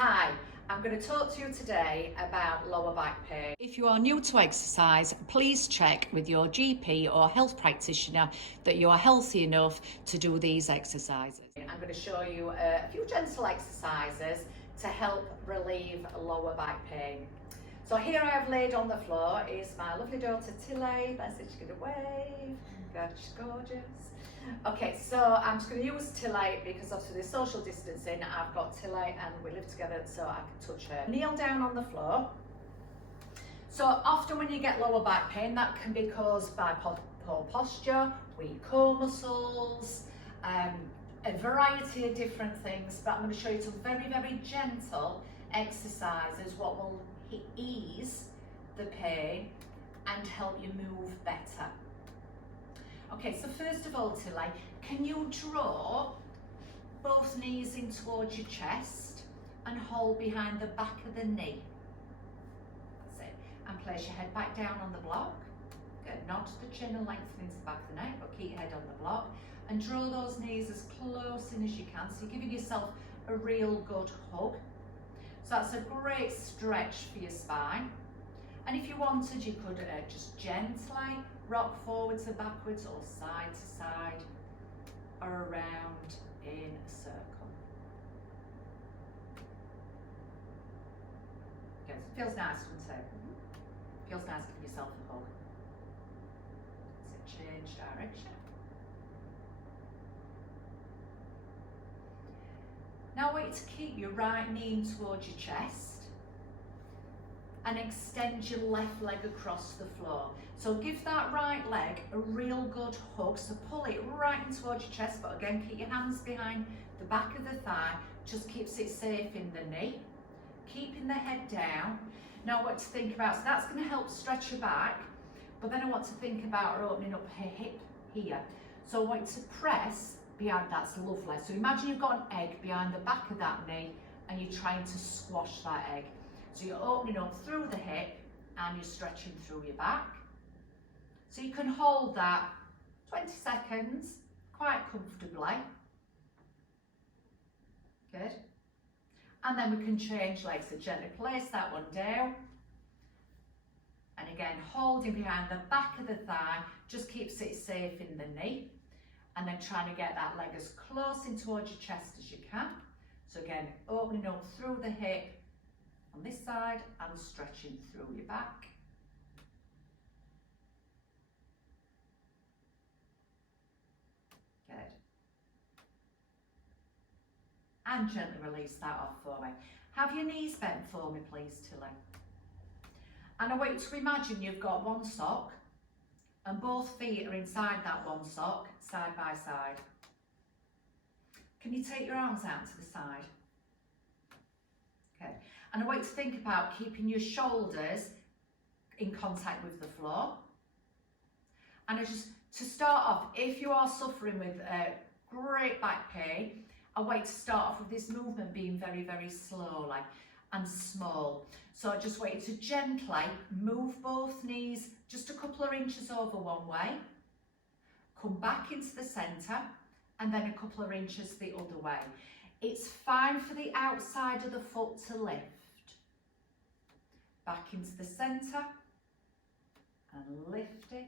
Hi, I'm going to talk to you today about lower back pain. If you are new to exercise, please check with your GP or health practitioner that you are healthy enough to do these exercises. I'm going to show you a few gentle exercises to help relieve lower back pain. So here I have laid on the floor is my lovely daughter Tilly. That's it, she's going to wave. God, she's gorgeous. Okay, so I'm just going to use Tilly because obviously there's social distancing. I've got Tilly and we live together so I can touch her. Kneel down on the floor. So often when you get lower back pain, that can be caused by poor posture, weak core muscles, a variety of different things, but I'm going to show you some very, very gentle exercises what will ease the pain and help you move better. Okay, so first of all, Tilly, can you draw both knees in towards your chest and hold behind the back of the knee? That's it. And place your head back down on the block. Good. Not to the chin and lengthen into the back of the neck, but keep your head on the block. And draw those knees as close in as you can. So you're giving yourself a real good hug. So that's a great stretch for your spine. And if you wanted, you could just gently rock forwards and backwards or side to side or around in a circle. Good. Feels nice, doesn't it? Feels nice to give yourself a hug. So change direction. Now I want you to keep your right knee in towards your chest and extend your left leg across the floor. So give that right leg a real good hug. So pull it right in towards your chest, but again, keep your hands behind the back of the thigh. Just keeps it safe in the knee. Keeping the head down. Now what to think about, so that's going to help stretch your back, but then I want to think about opening up her hip here. So I want you to press behind, that's lovely. So imagine you've got an egg behind the back of that knee and you're trying to squash that egg. So you're opening up through the hip and you're stretching through your back. So you can hold that 20 seconds quite comfortably. Good. And then we can change legs. So gently place that one down. And again, holding behind the back of the thigh, just keeps it safe in the knee. And then trying to get that leg as close in towards your chest as you can. So again, opening up through the hip on this side and stretching through your back. Good. And gently release that off for me. Have your knees bent for me, please, Tilly. And I want you to imagine you've got one sock and both feet are inside that one sock, side by side. Can you take your arms out to the side? Okay. And I want you to think about keeping your shoulders in contact with the floor. And just to start off, if you are suffering with great back pain, I want you to start off with this movement being very, very slowly and small. So I just want you to gently move both knees just a couple of inches over one way, come back into the centre, and then a couple of inches the other way. It's fine for the outside of the foot to lift. Back into the centre and lift it.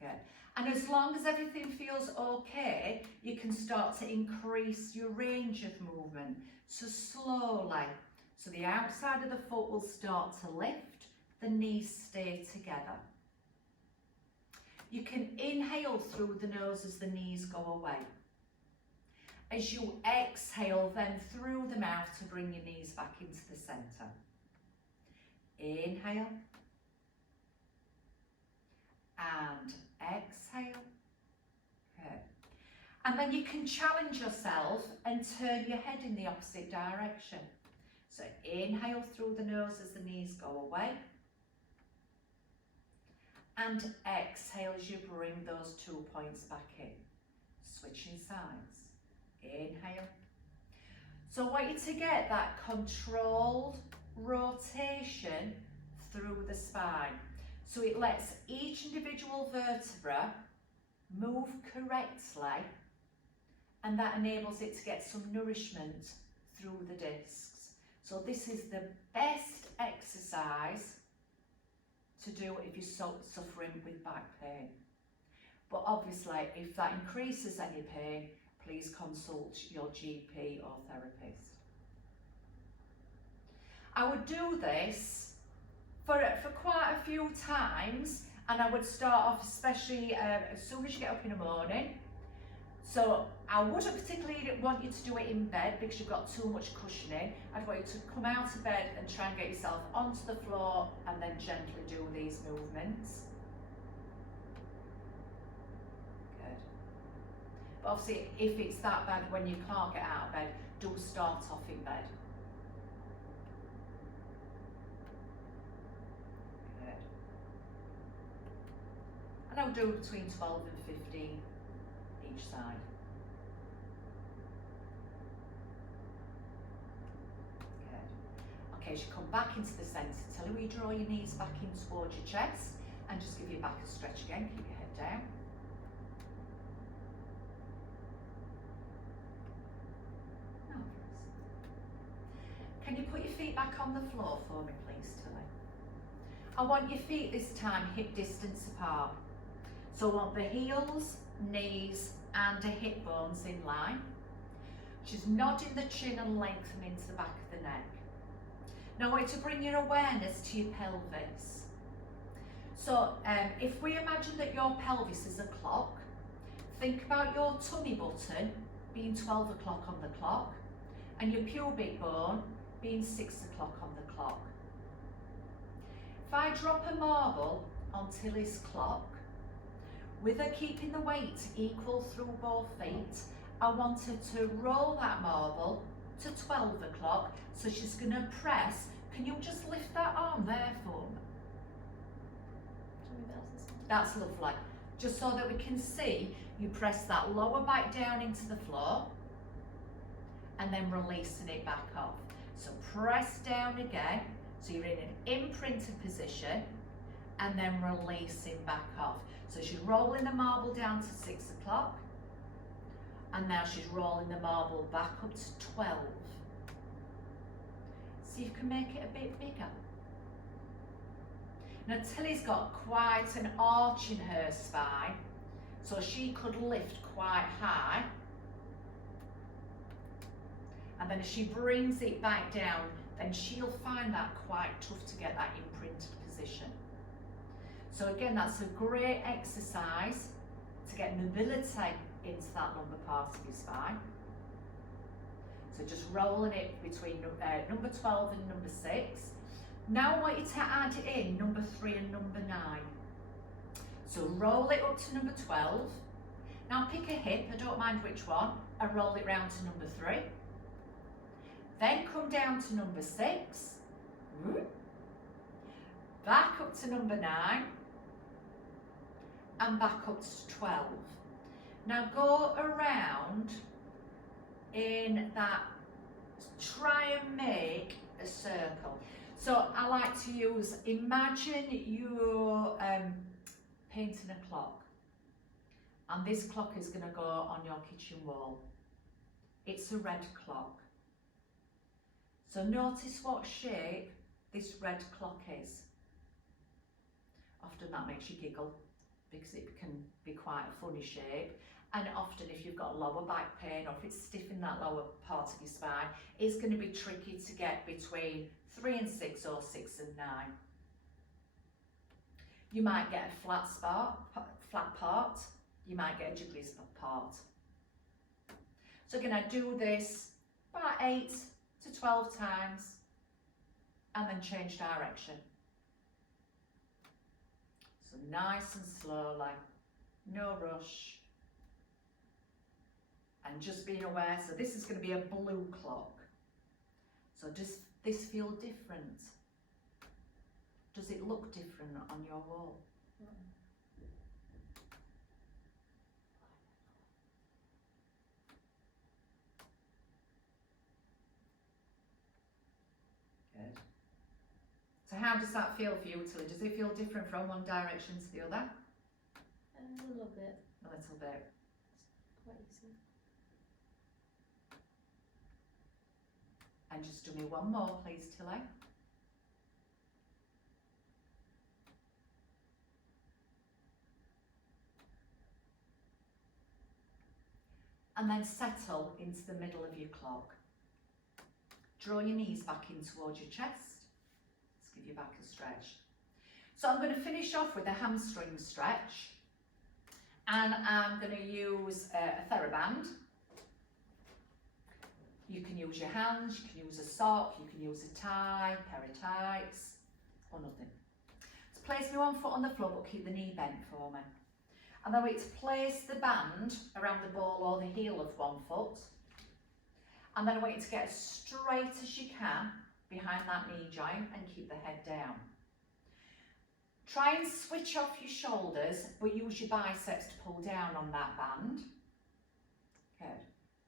Good. And as long as everything feels okay, you can start to increase your range of movement. So slowly. So the outside of the foot will start to lift, the knees stay together. You can inhale through the nose as the knees go away. As you exhale, then through the mouth to bring your knees back into the centre. Inhale. And exhale. Good. And then you can challenge yourself and turn your head in the opposite direction. So inhale through the nose as the knees go away. And exhale as you bring those 2 points back in. Switching sides. Inhale. So I want you to get that controlled rotation through the spine. So it lets each individual vertebra move correctly, and that enables it to get some nourishment through the disc. So this is the best exercise to do if you're suffering with back pain. But obviously, if that increases any pain, please consult your GP or therapist. I would do this for quite a few times, and I would start off especially as soon as you get up in the morning. So I wouldn't particularly want you to do it in bed because you've got too much cushioning. I'd want you to come out of bed and try and get yourself onto the floor and then gently do these movements. Good. But obviously, if it's that bad when you can't get out of bed, do start off in bed. Good. And I would do between 12 and 15 each side. Good. Okay, as you come back into the centre, tell you draw your knees back in towards your chest and just give your back a stretch again, keep your head down. Can you put your feet back on the floor for me, please, Tilly? I want your feet this time hip distance apart. So I want the heels, knees and the hip bones in line. Just nodding the chin and lengthening to the back of the neck. Now I want you to bring your awareness to your pelvis. So if we imagine that your pelvis is a clock, think about your tummy button being 12 o'clock on the clock and your pubic bone being 6 o'clock on the clock. If I drop a marble on Tilly's clock, with her keeping the weight equal through both feet, I want her to roll that marble to 12 o'clock. So she's going to press. Can you just lift that arm there for me? That's lovely. Just so that we can see, you press that lower back down into the floor and then releasing it back off. So press down again. So you're in an imprinted position and then releasing back off. So she's rolling the marble down to 6 o'clock and now she's rolling the marble back up to 12. See if you can make it a bit bigger. Now Tilly's got quite an arch in her spine, so she could lift quite high. And then as she brings it back down, then she'll find that quite tough to get that imprinted position. So again, that's a great exercise to get mobility into that lumbar part of your spine. So just rolling it between number 12 and number 6. Now I want you to add in number 3 and number 9. So roll it up to number 12. Now pick a hip, I don't mind which one, and roll it round to number 3. Then come down to number 6. Back up to number 9. And back up to 12. Now go around in that, try and make a circle. So I like to use, imagine you're painting a clock and this clock is going to go on your kitchen wall. It's a red clock. So notice what shape this red clock is. Often that makes you giggle because it can be quite a funny shape. And often if you've got lower back pain or if it's stiff in that lower part of your spine, it's going to be tricky to get between 3 and 6 or 6 and 9. You might get a flat part, you might get a jiggly part. So again, I do this about 8 to 12 times and then change direction. So nice and slowly, no rush. And just being aware, so this is going to be a blue clock. So does this feel different? Does it look different on your wall? Good. So how does that feel for you, Tilly? Does it feel different from one direction to the other? A little bit. A little bit. Quite easy. And just do me one more, please, Tilly. And then settle into the middle of your clock. Draw your knees back in towards your chest. Let's give your back a stretch. So I'm going to finish off with a hamstring stretch. And I'm going to use a TheraBand. You can use your hands, you can use a sock, you can use a tie, pair of tights, or nothing. So place me one foot on the floor, but keep the knee bent for me. And then I want you to place the band around the ball or the heel of one foot. And then I want you to get as straight as you can behind that knee joint and keep the head down. Try and switch off your shoulders, but use your biceps to pull down on that band. Good.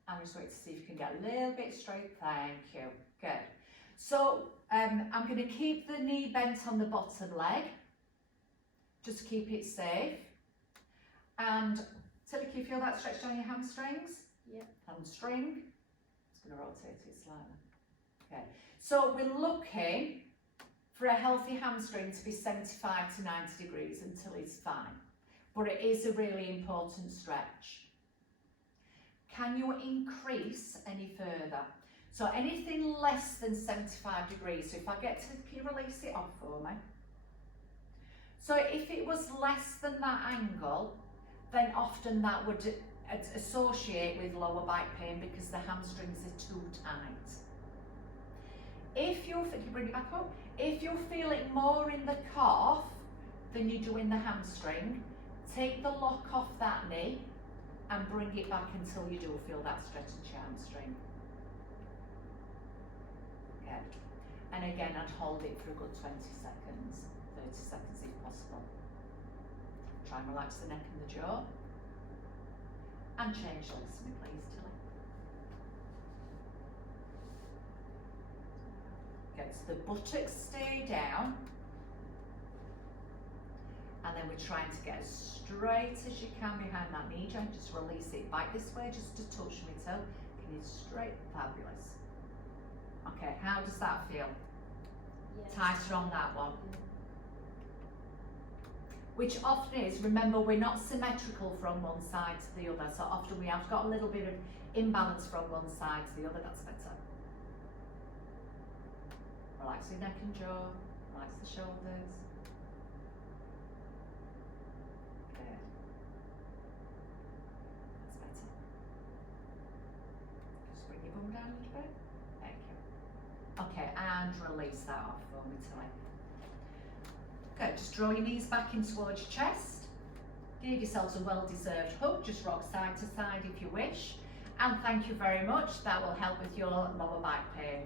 I'm just waiting to see if you can get a little bit straight. Thank you. Good. So I'm going to keep the knee bent on the bottom leg. Just keep it safe. And Tilly, can you feel that stretch down your hamstrings? Yep. Hamstring. Just going to rotate it slightly. Okay. So we're looking for a healthy hamstring to be 75 to 90 degrees until it's fine. But it is a really important stretch. Can you increase any further? So anything less than 75 degrees. So if I get to, can you release it off for me? So if it was less than that angle, then often that would associate with lower back pain because the hamstrings are too tight. If you bring it back up, if you're feeling more in the calf than you do in the hamstring, take the lock off that knee and bring it back until you do feel that stretch in your hamstring. Good. And again, I'd hold it for a good 20 seconds, 30 seconds if possible. Try and relax the neck and the jaw. And change legs for me, please, Tilly. Good, so the buttocks stay down. And then we're trying to get as straight as you can behind that knee joint. Just release it back this way, just to touch me toe. Can you straight? Fabulous. Okay, how does that feel? Yes. Tighter on that one. Which often is, remember, we're not symmetrical from one side to the other. So often we have got a little bit of imbalance from one side to the other. That's better. Relax your neck and jaw. Relax the shoulders. Down a little bit. Thank you. Okay, and release that off for me, Tilly. Good, just draw your knees back in towards your chest. Give yourselves a well-deserved hug. Just rock side to side if you wish. And thank you very much. That will help with your lower back pain.